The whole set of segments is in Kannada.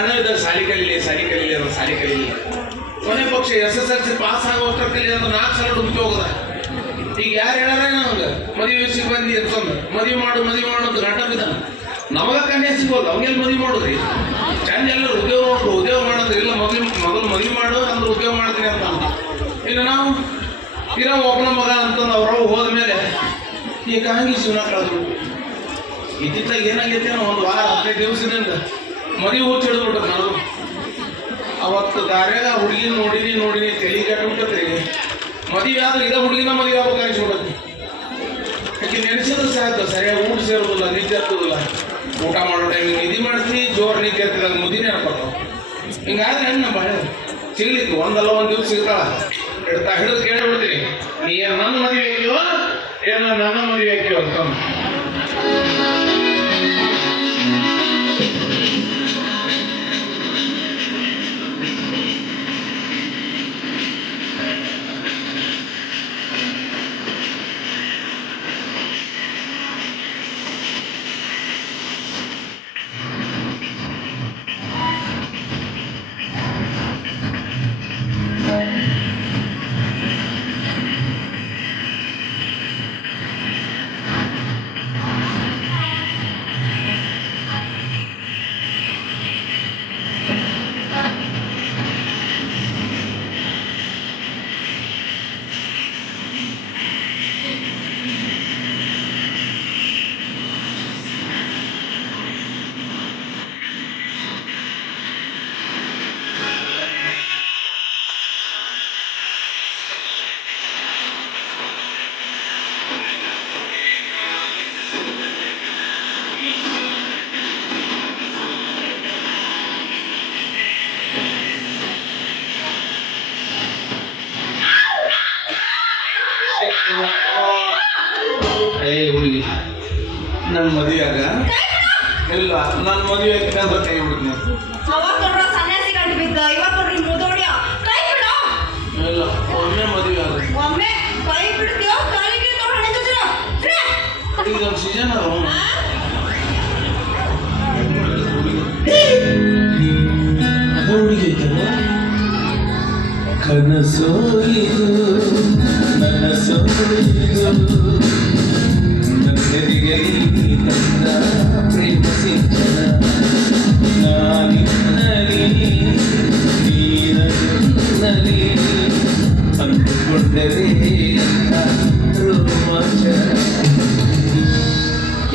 ಸಣ್ಣ ಇದ್ದಾಗ ಸಾಲಿ ಕಲೀಲಿ ಸಾಲಿ ಕಲೀಲಿ ಅಂದ್ರೆ ಸಾಲಿ ಕಲೀಲಿ. ಕೊನೆ ಪಕ್ಷ S S L C pass ಆಗೋ ಅಷ್ಟರ ಕಲಿ ಅಂದ್ರೆ ನಾಲ್ಕು ಸಲ ಡುಮ್ಕಿ ಹೋಗದ. ಈಗ ಯಾರು ಹೇಳಾರ ನಮ್ಗೆ? ಮದುವೆ ಸಿಬ್ಬಂದಿ ಬಂದಿ ಅಂತಂದು. ಮದುವೆ ಮಾಡು ಮದುವೆ ಮಾಡು ಅಂತ ಗಂಟ ಬಿದ್ದ ನಮಗ ಕನ್ಯಾ ಸಿಗೋದು ಅವಂಗೆಲ್ಲ ಮದುವೆ ಮಾಡುದ್ರಿ? ಚಂದ ಎಲ್ಲ ಉದ್ಯೋಗ ನೋಡ್ರು ಉದ್ಯೋಗ ಮಾಡೋದ್ರಿ ಇಲ್ಲ ಮದುವೆ ಮೊದಲು ಮದುವೆ ಮಾಡು, ಅಂದ್ರೆ ಉದ್ಯೋಗ ಮಾಡ್ತೀನಿ ಅಂತ ಅಂದ. ಇಲ್ಲ ನಾವು ಇರೋ ಒಬ್ಬನ ಮಗ ಅಂತಂದು ಅವ್ರ ಹೋದ ಮೇಲೆ ಈಗ ಹಂಗೆ ಜೀವನ ಕಳೆದ್ರು ಇದ್ದಿದ್ದಾಗ ಏನಾಗೈತೆ ಏನೋ ಒಂದು ವಾರ, ಹದಿನೈದು ದಿವಸದಿಂದ ಮದುವೆ ಹುಚ್ಚ ಹಿಡಿದ್ಬಿಟ್ಟು ನಾನು? ಅವತ್ತು ದಾರ್ಯಾಗ ಹುಡುಗಿ ನೋಡಿನಿ ತೆಲಿ ತಲೆ ಕಟ್ಬಿಟ್ಟತ್ರಿ ಮದಿ ಆದ್ರೆ ಇದ ಹುಡುಗಿನ ಮದುವೆ ಆಗ್ಬೇಕು ಅನ್ಸ್ಬಿಡತ್ತಿ ಆಕೆ ನೆನೆಸಿದ್ರೆ ಸಾಕು, ಸರಿಯಾಗಿ ಊಟ ಸೇರೋದಿಲ್ಲ, ನಿದ್ದೆ ಹತ್ತೋದಿಲ್ಲ. ಊಟ ಮಾಡೋ ಟೈಮಿಗೆ ನಿಧಿ ಮಾಡಿಸಿ ಜೋರ್ ನಿದ್ದೆ ಅದು ಮುದಿನೇ ಹಾಕೋತಾವ ಹಿಂಗಾದ್ರೆ ಹೆಣ್ಣು ಹಳೆ. ಸಿಗ್ಲಿಕ್ಕೆ ಒಂದಲ್ಲ ಒಂದು ದಿವ್ಸ ಸಿಗ್ತಾಳ. ಹಿಡ್ತಾ ಹಿಡಿದು ಕೇಳಿಬಿಡ್ತೀನಿ. ನೀ ಏನು ನನ್ನ ಮದುವೆ ಹಾಕಿಯೋ ಏನೋ ನನ್ನ ಮದುವೆ ಹಾಕಿಯೋ ಅಂತ. ನನ್ನ ಮದುವೆಯಾಗ? ಇಲ್ಲ ನನ್ನ ಮದುವೆ ಯಾಕಂದ್ರೆ ಕೈ ಬಿಡ್ತೀನಿ ಅವಾಗ ನೋಡ್ರ ಸನ್ಯಾಸಿ ಗಂಟು ಬಿದ್ದ ಇವಾಗ ನೋಡ್ರಿ ಕೈ ಬಿಡು. ಇಲ್ಲ ಒಮ್ಮೆ ಮದುವೆ ಒಮ್ಮೆ ಕೈ ಬಿಡ್ತೀಯೋ ಕಾಲಿಗೆ ತೊಗೊಂಡು ಹಣೆ ಇದೊಂದು ಸೀಸನ್ ಅದ ಅದು ಹುಡುಗಿ ಐತಲ್ಲ? ಕನಸು ಇದು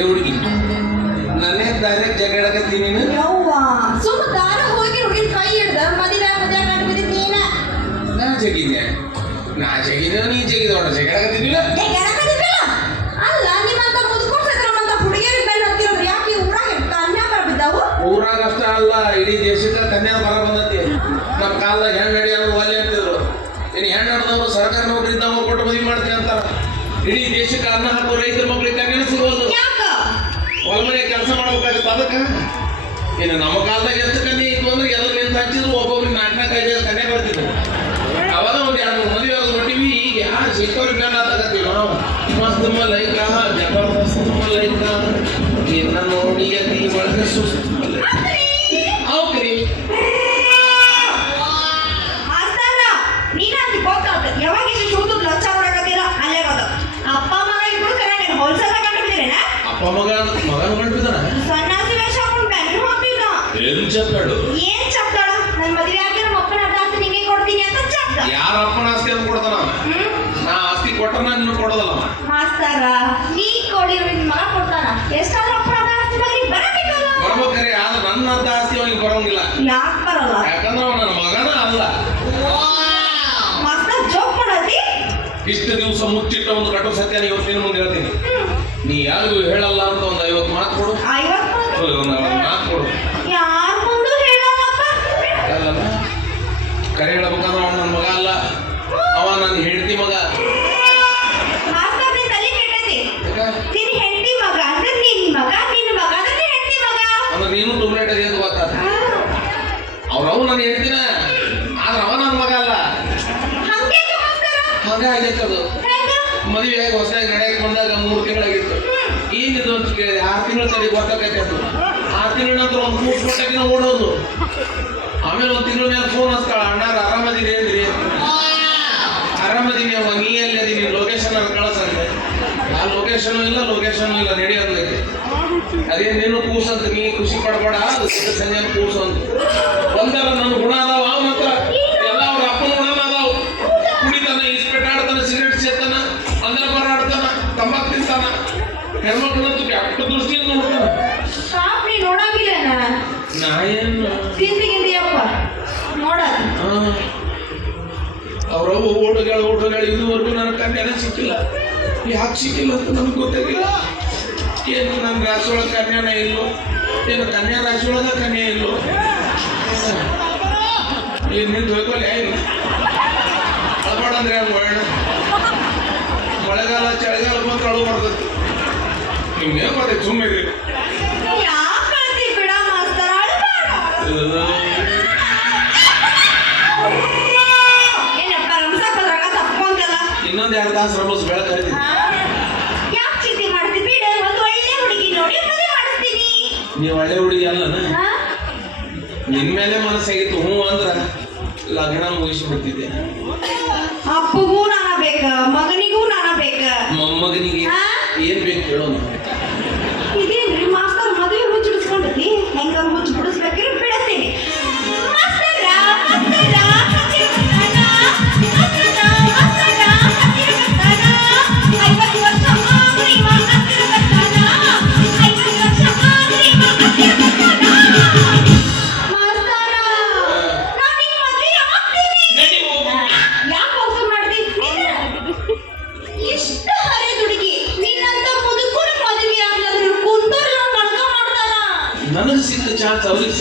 ಹುಡುಗಿ ನಾನೇ ಡೈರೆಕ್ಟ್ ಜಗಳಕತ್ತೀನಿ ನೀನು ಯವ್ವ ಸುಮ್ಮ ದಾರ ಹೋಗಿ ಹುಡುಗಿನ ಕೈ ಹಿಡ್ದ ಮದಿವೆ ಮದ್ವೆ ಗಂಟು ಬಿದ್ದಿದ್ ನೀನ ನಾ ಜಗಿದ್ದೆ ನಾ ಜಗಿದ ನೀ ಜಗಿದೋಣ ಜಗಳಕತ್ತೀನಿಲ್ಲ ಇನ್ನು ನಮ್ಮ ಕಾಲದಾಗ ಎಷ್ಟು ಕನ್ಯೆ ಇತ್ತು ಅಂದ್ರೆ ಎಲ್ಲ ನಿಂತ ಹಚ್ಚಿದ್ರು, ಒಬ್ಬೊಬ್ರಿಗೆ ನಾಲ್ಕು ನಾಲ್ಕು ಐದು ಐದು ಬರ್ತಿದ್ರು ಅವಾಗ ಒಂದು ಎರಡು ಮೂರು ಮದುವೆ ಆಗೋದು ಬಿಟ್ಟಿವಿ ಈಗ ಯಾರು ಸಿಕ್ಕವ್ರಿಗೆ ಜ್ಞಾನ ಆತಾಗತ್ತೀವಿ ನಾವು ಮಸ್ತ್ ಮಲೈಕ ಏನ್ ಚಪ್ತಾಳ ನನ್ ಮದ್ವೆ ಆಗಿ ನಮ್ಮ ಅಪ್ಪನ ಅದಾಸ್ತಿ ನಿಂಗೆ ಕೊಡ್ತೀನಿ ಅಂತ ಚಪ್ತ ಯಾರ ಅಪ್ಪನ ಆಸ್ತಿ ಅಂತ ಕೊಡ್ತಾನ ಅವ? ನಾ ಆಸ್ತಿ ಕೊಟ್ಟ ನಾನು ಕೊಡೋದಲ್ಲಮ್ಮ ಮಾಸ್ತರ ನೀ ಕೊಡಿ ನಿನ್ ಮಗ ಕೊಡ್ತಾನ. ಎಷ್ಟಾದ್ರೂ ಅಪ್ಪನ ಆಸ್ತಿ ಬಗ್ಗೆ ಬರಬೇಕಲ್ಲ. ಬರ್ಬೇಕಾರೆ ಆದ್ರೆ ನನ್ನ ಅಂತ ಆಸ್ತಿ ಅವನಿಗೆ ಬರೋಂಗಿಲ್ಲ. ಯಾಕೆ ಬರಲ್ಲ? ಯಾಕಂದ್ರೆ ಅವ ನನ್ನ ಮಗನ ಅಲ್ಲ. ಮಾಸ್ತರ ಜೋಕ್ ಮಾಡತಿ? ಇಷ್ಟು ದಿವಸ ಮುಚ್ಚಿಟ್ಟ ಒಂದು ಕಟ್ಟು ಸತ್ಯ ಇವತ್ತಿನ ಮುಂದೆ ಹೇಳ್ತೀನಿ. ಹ್ಮ್. ನೀ ಯಾರಿಗೂ ಹೇಳಲ್ಲ ಅಂತ ಒಂದು ಐವತ್ತು ಮಾತು ಕೊಡು. ಐವತ್ತು ಮಾತು? ಕೊಡು ಯಾರ ಮುಂದೆ ಹೇಳಲ್ಲಪ್ಪ ಅಲ್ಲಲ್ಲ ಕರೆ ಹೇಳ್ಬೇಕಂದ್ರೆ ಅವನು ನನ್ನ ಮಗ ಅಲ್ಲ ಅವ ನನ್ನ ಹೆಂಡತಿ ಮಗ ಮಾಸ್ತರ ನಿನ್ ತಲೆ ಕೆಟ್ಟೈತಿ ಯಾಕ? ನಿನ್ ಹೆಂಡತಿ ಮಗ ಅಂದ್ರೆ ನಿನ್ ಮಗ ನಿನ್ ಮಗ ಅಂದ್ರೆ ನಿನ್ ಹೆಂಡತಿ ಮಗ ಅಂದ್ರೆ ನೀನು ಡುಮ್ರೇಟ್ ಅದೇ ಅಂತ ಗೊತ್ತಾದ ಅವ್ರವ್ ನನ್ನ ಹೆಂಡತಿನ ಆದ್ರೆ ಅವ ನನ್ನ ಮಗ ಅಲ್ಲ ಹಂಗೆ ಮಾಸ್ತರ ಹಂಗ ಆಗೈತೆ ಅದು ಹೆಂಗ ಮದುವೆ ಆಗಿ ಹೊಸದಾಗಿ ನಡೆಯಕ್ಕೆ ಬಂದಾಗ ಮೂರು ತಿಂಗಳಾಗಿತ್ತು ಹ್ಮ್ ಏನಿದು ಅಂತ ಕೇಳಿದೆ ಆರು ತಿಂಗಳು ಸರಿ ಗೊತ್ತಾಗೈತೆ ಅದು. ತಿಂಗಳ ನಂತರ ಒಂದು ಮೂರು ಕೊಟ್ಟಾಗಿನ ಓಡೋದು. ಆಮೇಲೆ ಒಂದು ತಿಂಗಳ ಮೇಲೆ ಫೋನ್ ಹಚ್ತಾಳ ಅಣ್ಣಾರ ಆರಾಮದಿರಿ ಏನ್ರಿ ಆರಾಮದಿನಿ ಅವ ನೀ ಎಲ್ಲಿ ಅದೀನಿ? ಲೊಕೇಶನ್ ಅಲ್ಲಿ ಕಳ್ಸಂದೆ ಆ ಲೊಕೇಶನ್ ಇಲ್ಲ ಲೊಕೇಶನ್ ಇಲ್ಲ ರೆಡಿ ಆಗ್ಲೈತೆ ಅದೇ ನೀನು ಕೂಸಂತ, ನೀ ಖುಷಿ ಪಡ್ಬೇಡ ಸಂಜೆ ಕೂಸು ಅಂತ. ಒಂದರ ನನ್ನ ಗುಣ ಅದಾವ. ಹೆಣ್ಮಕ್ಳಂತೂ ದೃಷ್ಟಿಯಿಂದ ನೀ ಏನು ಓಟುಗಳ ಓಟುಗಳು ಇದುವರೆಗೂ ನನ್ನ ಕನ್ಯಾನೇ ಸಿಕ್ಕಿಲ್ಲ. ಯಾಕೆ ಸಿಕ್ಕಿಲ್ಲ ಅಂತ ನನಗೆ ಗೊತ್ತಾಗಿಲ್ಲ. ಏನು ನನ್ನ ರಾಶಿ ಒಳಗೆ ಕನ್ಯಾನ ಇಲ್ಲೋ. ಏನು ಕನ್ಯಾ ರಾಶಿ ಒಳಗೆ ಕನ್ಯಾ ಇಲ್ಲೋ. ಏನು ನಿಂತು ಹೋಗೋಲ್ಲ ಏನು? ಅಂದ್ರೆ ಒಳ್ಳೆ ಮಳೆಗಾಲ ಚಳಿಗಾಲ ಬಂದ್ರೆ ಅಳು ಬರ್ತೈತಿ ನಿಮ್ಗೆ ಏನು ಬರ್ತೈತೆ ಸುಮ್ಮನೆ ಯಾಕೆ ಕಳ್ತಿ ಬಿಡ ಮಾಸ್ತರ ಏನಪ್ಪ ಹೋದ್ರಾಗ ತಪ್ಕೊಂತಲ್ಲ ಇನ್ನೊಂದು ಎರಡು ತಾಸು ರಮಸ್ ಬೆಳಗ್ಗೆ ನೀವು ಒಳ್ಳೆ ಹುಡುಗಿ ಅಲ್ಲನ? ನಿನ್ ಮೇಲೆ ಮನಸ್ಸಾಗಿತ್ತು ಹ್ಞೂ ಅಂದ್ರ ಲಗ್ನ ಮುಗಿಸಿ ಬಿಡ್ತಿದ್ದೆ ಅಪ್ಪಗೂ ನಾನ ಬೇಕ ಮಗನಿಗೂ ನಾನ ಬೇಕ ಮೊಮ್ಮಗನಿಗೆ? ಏನ್ ಬೇಕು ಹೇಳೋಣ ಇದೇನ್ರಿ ಮಾಸ್ತರ್ ಮದುವೆ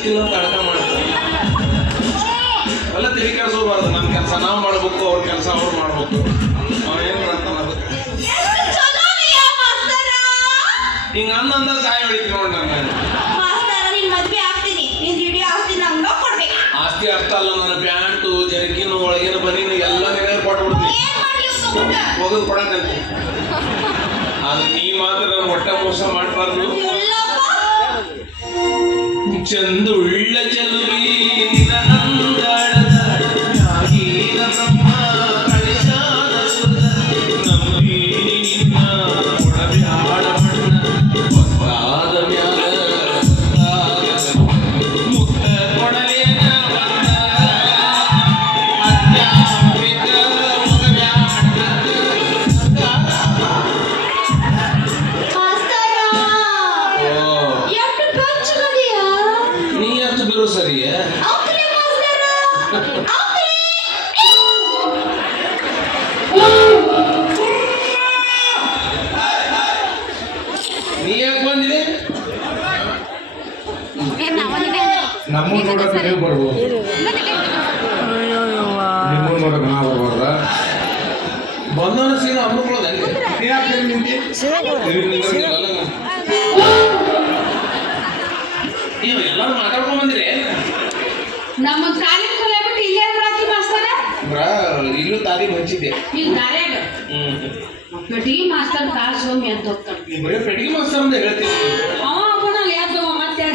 ಸಿಕ್ಕಿಲ್ಲ ಅಂತ ಅರ್ಥ ಮಾಡ್ತಾರೆ ಎಲ್ಲ ತಿಳಿ ಹೋಗ್ಬಾರ್ದು ನಮ್ಮ ಕೆಲಸ ನಾವು ಮಾಡ್ಬೇಕು, ಅವ್ರ ಕೆಲಸ ಅವ್ರು ಮಾಡ್ಬೇಕು. ಅವ್ರು ಏನು ಮಾಡ್ತಾನ ಹಿಂಗ ಅಂದಂದ ಸಾಯ ಹೊಡಿತೀನಿ ನೋಡಿ ನಿನ್ ಆಸ್ತಿ ಅರ್ಥ ಅಲ್ಲ ನನ್ನ ಪ್ಯಾಂಟು, ಜರ್ಕಿನು, ಒಳಗಿನ ಬನೀನು ಎಲ್ಲ ನೆನೆ ಕೊಟ್ಬಿಡ್ತೀನಿ. ಅದು ಹೋಗೋದು ಕೊಡಕಂತೆ ಆದ್ರೆ ನೀ ಮಾತ್ರ ಹೊಟ್ಟೆ ಮೋಸ ಮಾಡಬಾರ್ದು. ചെന്തുള്ള ചെറുവീ ಬಂದವನ ಸೀನ ನಾವು. ಎಲ್ಲರೂ ಮಾತಾಡ್ಕೊಂಡ್ ಬಂದಿರಿ. ನಮ್ಮ ಕಾಲೇಜ್ ಕೊಲೆ ಬಿಟ್ಟು ಇಲ್ಲೇ ಮಾಡತ್ತಿ ಮಾಸ್ತರ? ಇಲ್ಲೂ ತಾಲೀಮ್ ಹಚ್ಚಿದ್ದೆ. ಇಲ್ಲಿ ದಾರ್ಯಾಗ? ಕಟಿ ಮಾಸ್ತರ್ ಕಾಲ್ ಸೋಮಿ ಅಂತ ಹೋಗ್ತಾನ. ಬರೀ ಪೆಟ್ಟಿಗೆ ಮಾಸ್ತರ್ ಅಂತ ಹೇಳ್ತೀನಿ. ಅವ ಯಾವ್ದವ ಮತ್ತೆ.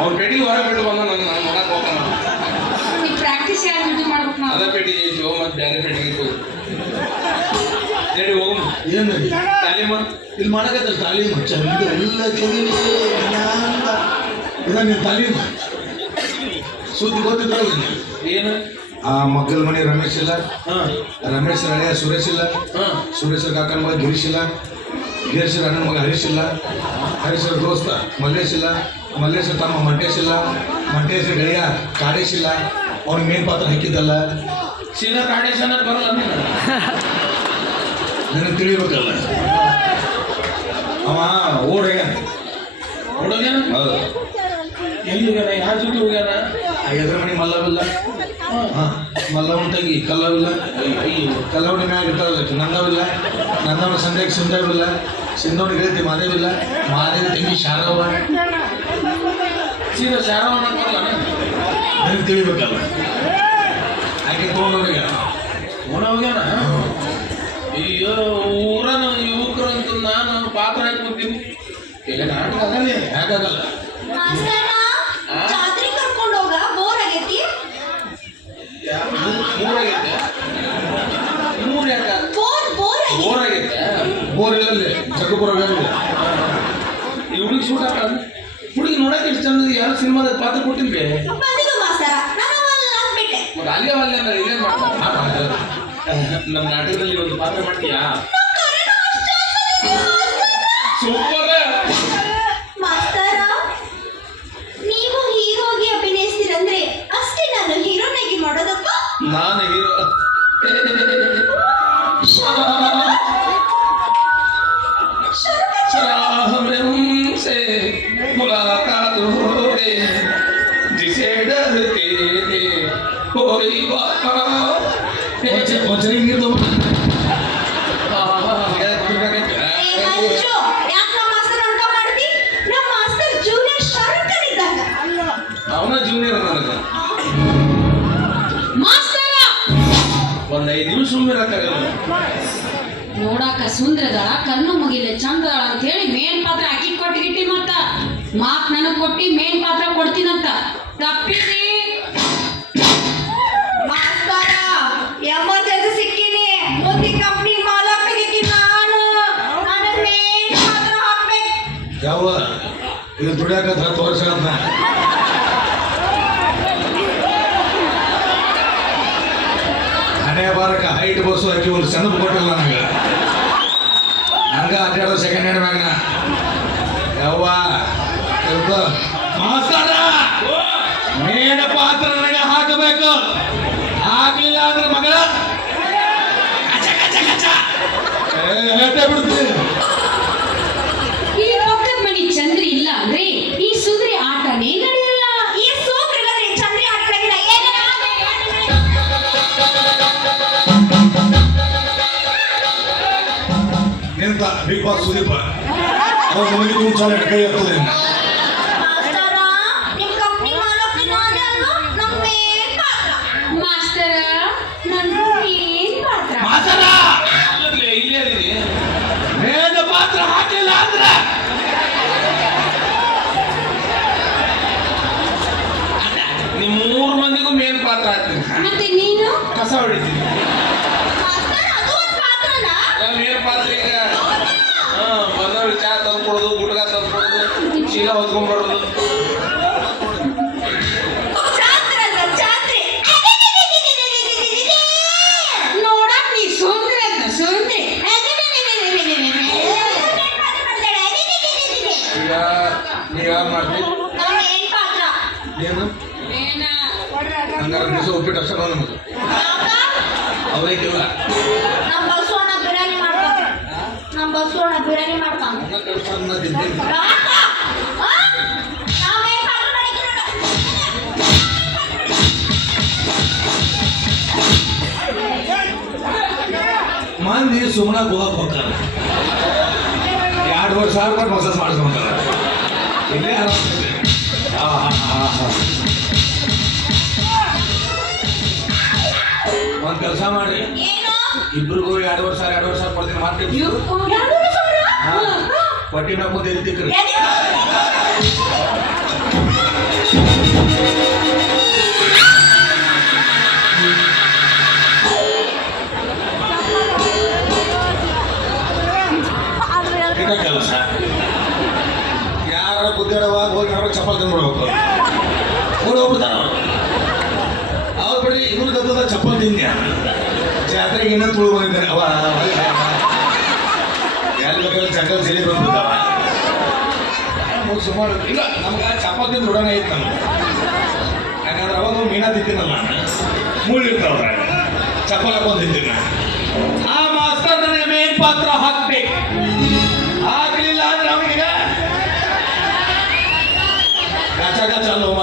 ಅವ್ರ ಪೆಟ್ಟಿಗೆ ಹೊರಗೆ ಬಿಟ್ಟು ಬಂದ ನಾನು ಮಾಡಕ್ ಹೋಗ್ತಾನ. ಪ್ರಾಕ್ಟೀಸ್ ಯಾರು ಮಾಡ್ಬೇಕು ಅದ ಪೆಟ್ಟಿಗೆ ಹೋಗ್ ಮತ್ತೆ ಬೇರೆ ಪೆಟ್ಟಿಗೆ ಹೋಗಿ ನಡಿ ಓಂ ಏನು ತಾಲೀಮ ಇಲ್ಲಿ ಮಾಡಕತ್ತಲ್ಲ ತಾಲೀಮ ಚಂದ ಎಲ್ಲ ಚಂದ ಅಂತ ತಾಲೀಮು ಸುದ್ದಿ ಗೊತ್ತಿದ್ರಲ್ಲ ಏನು? ಆ ಮಗ್ಗಲ ಮನೆ ರಮೇಶ್ ಇಲ್ಲ. ರಮೇಶ್ ಅಣ್ಣ ಸುರೇಶ್ ಇಲ್ಲ. ಸುರೇಶ್ ಕಾಕನ ಮಗ ಗಿರೀಶ್ ಇಲ್ಲ. ಗಿರೀಶ್ ಅಣ್ಣನ ಮಗ ಹರೀಶ್ ಇಲ್ಲ. ಹರೀಶ್ ದೋಸ್ತ ಮಲ್ಲೇಶ್ ಇಲ್ಲ. ಮಲ್ಲೇಶ್ ತಮ್ಮ ಮಂಟೇಶ್ ಇಲ್ಲ. ಮಂಟೇಶ್ ಗೆಳೆಯ ಕಾಡೇಶ್ ಇಲ್ಲ. ಅವ್ನಿಗೆ ಮೇನ್ ಪಾತ್ರ ಹಾಕಿದ್ದಲ್ಲ. ಸೀದಾ ಕಾಡೇಶ್ ಅನ್ನೋದು ಬರಲ್ಲ ನೀನು ನನಗೆ ತಿಳಿಬೇಕಲ್ಲ. ಅವ ಓಡ್ಯಾನ ಹುಡುಗನ ಹೌದು. ಎಲ್ಲಿ ಹೋಗ್ಯಾನ? ಯಾರ ಜೊತೆ ಹೋಗ್ಯಾನ? ಎದುರು ಮನೆ ಮಲ್ಲವಿಲ್ಲ. ಹಾಂ ಮಲ್ಲವನ ತಂಗಿ ಕಲ್ಲವಿಲ್ಲ. ಕಲ್ಲವನ ಮ್ಯಾಗ ಇರ್ತಾರಲ್ಲ ನಂದವಿಲ್ಲ. ನಂದವನ ಸಂಧ್ಯಾಗ ಸುಂದರವಿಲ್ಲ ಸಿಂಧವನ ಗೆಳತಿ ಮಾದೇವಿಲ್ಲ. ಮಾದೇವಿ ತಂಗಿ ಶಾರವ ಸೀದಾ ಶಾರವ ಬರಲ್ಲ ನನಗೆ ತಿಳಿಬೇಕಲ್ಲ. ಆಕೆ ತೊಗೊಂಡವನಿಗೆ ಅವನ ಹೋಗ್ಯಾನ ಅಯ್ಯೋ ಊರನ ಯುವಕರು ಅಂತ ನಾನು ಪಾತ್ರ ಹಾಕ್ಬಿಡ್ತೀನಿ. ಈಗ ನಾಟಕ ಅದೇ ಯಾಕಾಗಲ್ಲ ಬೋರ್ ಚಕ್ರಪುರ ಈ ಹುಡುಗಿ ಶೂಟ್ ಹಾಕ ಹುಡುಗಿ ನೋಡಕ್ಕೆ ಎಷ್ಟು ಚಂದ ಯಾರು ಸಿನಿಮಾದ ಪಾತ್ರ ಕೊಟ್ಟಿಲ್ವೇ ಬಂದಿದ್ದು ಮಾಸ್ತರ ನಾನು ಅವಲ್ಲ ಅಂದ್ಬಿಟ್ಟೆ ಮತ್ತೆ ಅಲ್ಲೇ ಅಲ್ಲೇ ಅಂದ್ರೆ ಮಾಡ್ತಾರೆ ನಮ್ಮ ನಾಟಕದಲ್ಲಿ ಒಂದು ಪಾತ್ರ ಮಾಡ್ತೀಯಾ ಸೂಪರ್ ಸುಂದ್ರದಳ ಕಣ್ಣು ಮುಗಿಲೆ ಚಂದ್ರದಳ ಅಂತ ಹೇಳಿ ಮೇನ್ ಪಾತ್ರ ಅಕ್ಕಿ ಕೊಟ್ಟಿಗಿಟ್ಟಿ ಮತ್ತ. ಮಾತ್ ನನಗ್ ಕೊಟ್ಟಿ ಮೇನ್ ಪಾತ್ರ ಕೊಡ್ತೀನಂತ. ತಪ್ಪಿಸಿ ಯಾವ? ಎಮರ್ಜೆನ್ಸಿ ಸಿಕ್ಕಿನಿ ಮುಂದೆ ಕಂಪ್ನಿ ಮಾಲಕ್ ತೆಗಿತೀನಿ ನಾನು ನನಗೆ ಮೇನ್ ಮಾತ್ರ ಹಾಕ್ಬೇಕು ಯಾವ ಇದು ದುಡಿಯಾಕ ತೋರಿಸಂತ ಹಣೆ ಬಾರಕ ಹೈಟ್ ಬಸ್ಸು ಹಾಕಿ ಒಂದು ಸಣ್ಣ ಕೊಟ್ಟಿಲ್ಲ ನನಗೆ ಹಂಗ ಅಡ್ಡಾಡೋ ಸೆಕೆಂಡ್ ಹ್ಯಾಂಡ್ ಮ್ಯಾಗ್ನ ಯವ್ವ ತಿಳ್ಕೊ. ಮಾಸ್ತರ ಮೇನ ಪಾತ್ರ ನನಗೆ ಹಾಕಬೇಕು. ಆಗ್ಲಿಲ್ಲ ಅಂದ್ರೆ ಮಗಳ ಹೇಳ್ತೇ ಬಿಡ್ತೀನಿ ಈ ಪಕ್ಕದ ಮನೆ ಚಂದ್ರಿ ಇಲ್ಲ ಅಂದ್ರೆ ಈ ಸುಂದ್ರಿ ಆಟನೇ ನಡೆಯಲ್ಲ. ಈ ಸೋಕ್ರಿಲ್ಲದ್ರೆ ಚಂದ್ರಿ ಏನೇ ಎಂತ? Bigg Boss Sudeep. ಅವ್ರು ನಮಗೆ ತುಂಬ ಕೈ ಮಾಸ್ತರ ನಿಮ್ ಕಂಪ್ನಿ ಮಾಲಕ್ ನಾನೇ ಅಲ್ವಾ ನಮ್ಮ ಮೇನ್ ಪಾತ್ರ ಮಾಸ್ತರ ನನ್ನ ಮೇನ್ ಪಾತ್ರ ಮಾತರ ಇಲ್ಲೇ ಇಲ್ಲೇ ಅದೀನಿ ಮೇನ ಅಂದ್ರೆ. ನಿಮ್ ಮೂರು ಮಂದಿಗೂ ಮೇನ್ ಪಾತ್ರ ಆಗ್ತೀನಿ ಮತ್ತೆ ನೀನು? ಕಸ ಹೊಡಿತೀನಿ. ನಮ್ಮ ಬಸವಣ್ಣ ಬಿರಿಯಾನಿ ಮಾಡ್ತಾನ ನಮ್ಮ ಬಸವಣ್ಣ ಬಿರಿಯಾನಿ ಮಾಡ್ತಾನ? ಮಂದಿ ಸುಮ್ಮನೆ ಗೋವಾಕ್ ಹೋಗ್ತಾರೆ. ಎರಡುವರೆ ಸಾವಿರ ರೂಪಾಯಿ ಮಸಾಜ್ ಮಾಡಿಸ್ಕೊಂತಾರೆ. ಇಲ್ಲೇ ಹಾಂ ಹಾಂ ಆಹಾ. ಒಂದ್ ಕೆಲಸ ಮಾಡಿ. ಇಬ್ರಿಗೂ ಎರಡುವರೆ ವರ್ಷ ಎರಡುವರೆ ವರ್ಷ ಕೊಡ್ತೀನಿ. ಹೊಟ್ಟಿ ಮ್ಯಾಗ ಮುಂದೆ ಎದ್ದಿಕ್ರಿ ತಿಂದ್ಯ ಜಾತ್ರೆಗೆ ಇನ್ನೂ ತುಳು ಬಂದಿದ್ದಾರೆ ಅವ ಎಲ್ಲಿ ಬೇಕಾದ್ರೆ ಜಂಗಲ್ ಬಂದಿದ್ದಾವ ಬಂದ್ಬಿಡ್ತಾವ. ಸುಮಾರು, ಇಲ್ಲ, ನಮ್ಗೆ ಚಪಾತಿ ತಿಂದು ಇತ್ತು ನಮ್ಗೆ. ಯಾಕಂದ್ರೆ ಅವಾಗ ಮೀನಾ ತಿಂತೀನಲ್ಲ ಮುಳ್ಳಿರ್ತಾವ್ರ ಚಪ್ಪಲ್ ಹಾಕೊಂಡು ತಿಂತೀನಿ. ಆ ಮಾಸ್ತರ್ ನನಗೆ ಮೇನ್ ಪಾತ್ರ ಹಾಕ್ಬೇಕು. ಆಗ್ಲಿಲ್ಲ ಅಂದ್ರೆ ಅವನಿಗೆ ಗಚ ಗಚ ಲೋಮ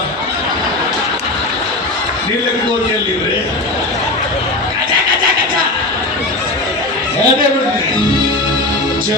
ನಿಲ್ಲಕ್ಕೆ ಹೋಗಿಲ್ಲಿವ್ರಿ ಗಚ